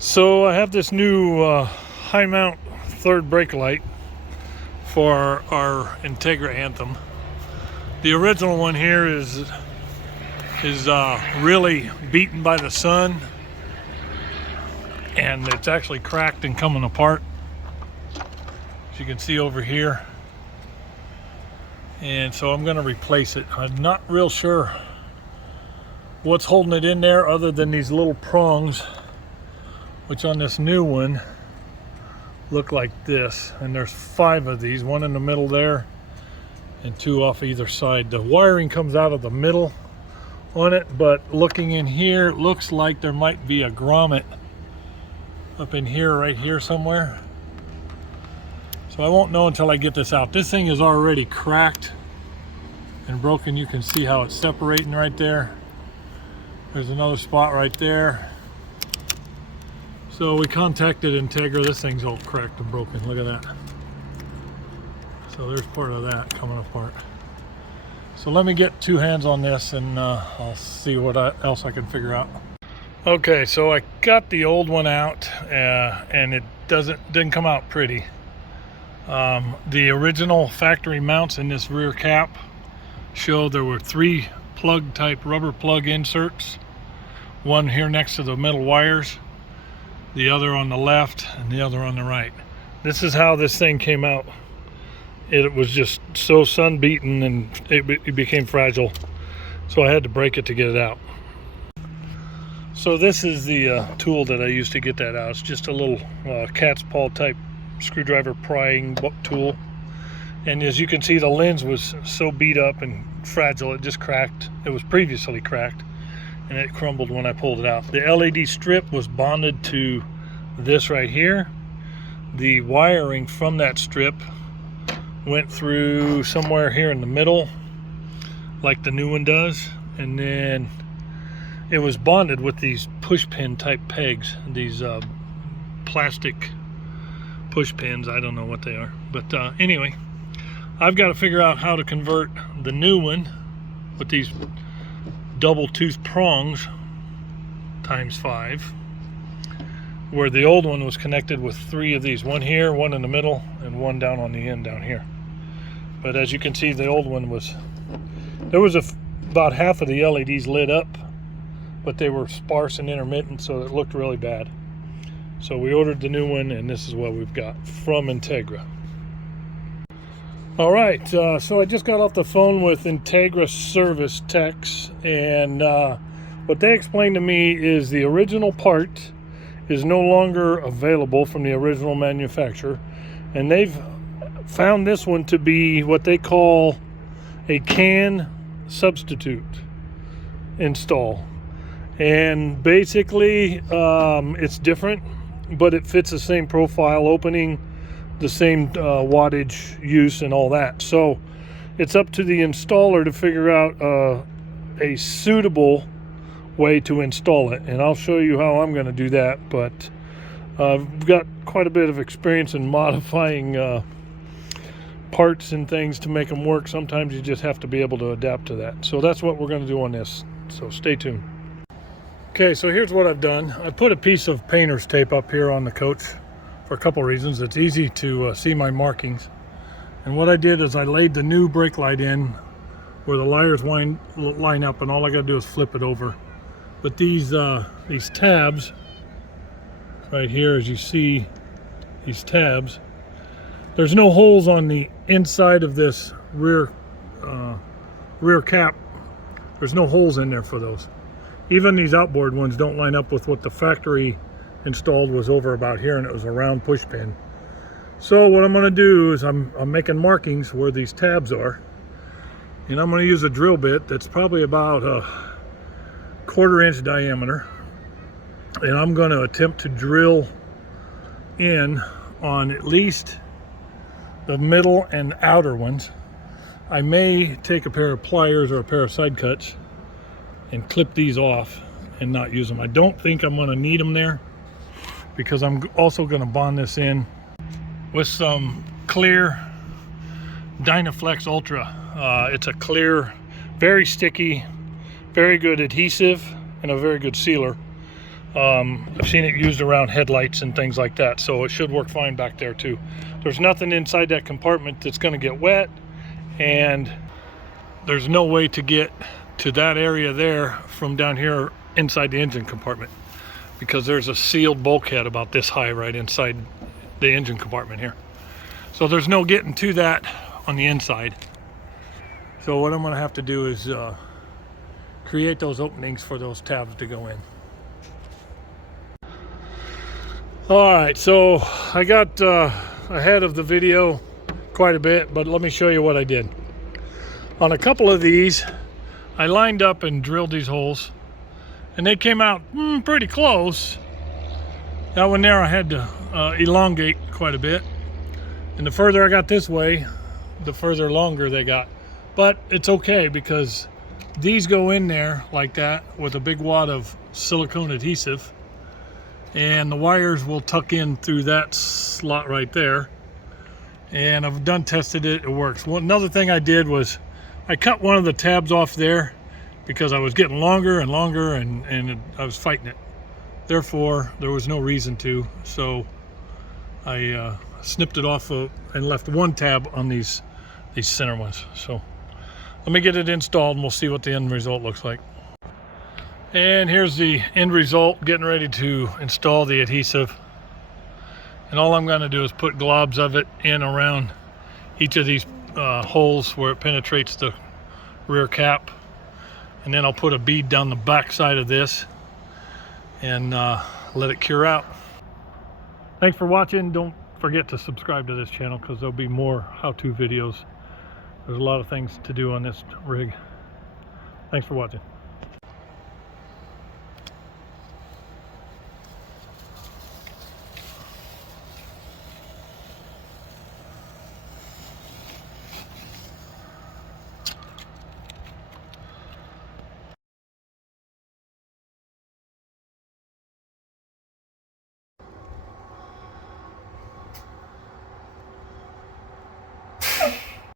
So I have this new high mount third brake light for our Entegra Anthem. The original one here is really beaten by the sun, and it's actually cracked and coming apart, as you can see over here. And so I'm going to replace it. I'm not real sure what's holding it in there other than these little prongs, which on this new one look like this. And there's 5 of these, one in the middle there and 2 off either side. The wiring comes out of the middle on it, but looking in here, it looks like there might be a grommet up in here, right here somewhere. So I won't know until I get this out. This thing is already cracked and broken. You can see how it's separating right there. There's another spot right there. So we contacted Entegra. This thing's all cracked and broken. Look at that. So there's part of that coming apart. So let me get 2 hands on this, and I'll see what else I can figure out. Okay, so I got the old one out, and it didn't come out pretty. The original factory mounts in this rear cap show there were 3 plug type rubber plug inserts. One here next to the middle wires, the other on the left, and the other on the right. This is how this thing came out. It was just so sun beaten and it became fragile. So I had to break it to get it out. So this is the tool that I used to get that out. It's just a little cat's paw type screwdriver prying tool. And as you can see, the lens was so beat up and fragile, it just cracked. It was previously cracked and it crumbled when I pulled it out. The LED strip was bonded to this right here. The wiring from that strip went through somewhere here in the middle, like the new one does, and then it was bonded with these push pin type pegs, these plastic push pins. I don't know what they are, but anyway, I've got to figure out how to convert the new one with these double tooth prongs times 5, where the old one was connected with 3 of these, one here, one in the middle, and one down on the end down here. But as you can see, the old one was, there was about half of the LEDs lit up, but they were sparse and intermittent, so it looked really bad. So we ordered the new one, and this is what we've got from Entegra. All right, so I just got off the phone with Entegra service techs, and what they explained to me is the original part is no longer available from the original manufacturer, and they've found this one to be what they call a CAN substitute install. And basically it's different, but it fits the same profile opening, the same wattage use and all that. So it's up to the installer to figure out a suitable way to install it, and I'll show you how I'm going to do that. But I've got quite a bit of experience in modifying parts and things to make them work. Sometimes you just have to be able to adapt to that. So that's what we're going to do on this, so stay tuned. Okay, so here's what I've done. I put a piece of painter's tape up here on the coach for a couple reasons. It's easy to see my markings, and what I did is I laid the new brake light in where the wires line up, and all I got to do is flip it over. But these tabs right here, as you see, these tabs, there's no holes on the inside of this rear cap. There's no holes in there for those. Even these outboard ones don't line up with what the factory installed was over about here, and it was a round push pin. So what I'm going to do is I'm making markings where these tabs are, and I'm going to use a drill bit that's probably about a 1/4 inch diameter, and I'm going to attempt to drill in on at least the middle and outer ones. I may take a pair of pliers or a pair of side cuts and clip these off and not use them. I don't think I'm going to need them there, because I'm also going to bond this in with some clear Dynaflex Ultra. It's a clear, very sticky, very good adhesive, and a very good sealer. I've seen it used around headlights and things like that, so it should work fine back there too. There's nothing inside that compartment that's going to get wet, and there's no way to get to that area there from down here inside the engine compartment, because there's a sealed bulkhead about this high right inside the engine compartment here. So there's no getting to that on the inside. So what I'm going to have to do is create those openings for those tabs to go in. All right, so I got ahead of the video quite a bit, but let me show you what I did. On a couple of these, I lined up and drilled these holes, and they came out pretty close. That one there I had to elongate quite a bit, and the further I got this way, the further longer they got. But it's okay, because these go in there like that with a big wad of silicone adhesive, and the wires will tuck in through that slot right there. And I've done tested it, it works. Well, another thing I did was I cut one of the tabs off there because I was getting longer and longer, and I was fighting it. Therefore, there was no reason to, so I snipped it off and left one tab on these center ones. So let me get it installed and we'll see what the end result looks like. And here's the end result, getting ready to install the adhesive. And all I'm going to do is put globs of it in around each of these holes where it penetrates the rear cap. And then I'll put a bead down the back side of this and let it cure out. Thanks for watching. Don't forget to subscribe to this channel, because there'll be more how-to videos. There's a lot of things to do on this rig. Thanks for watching.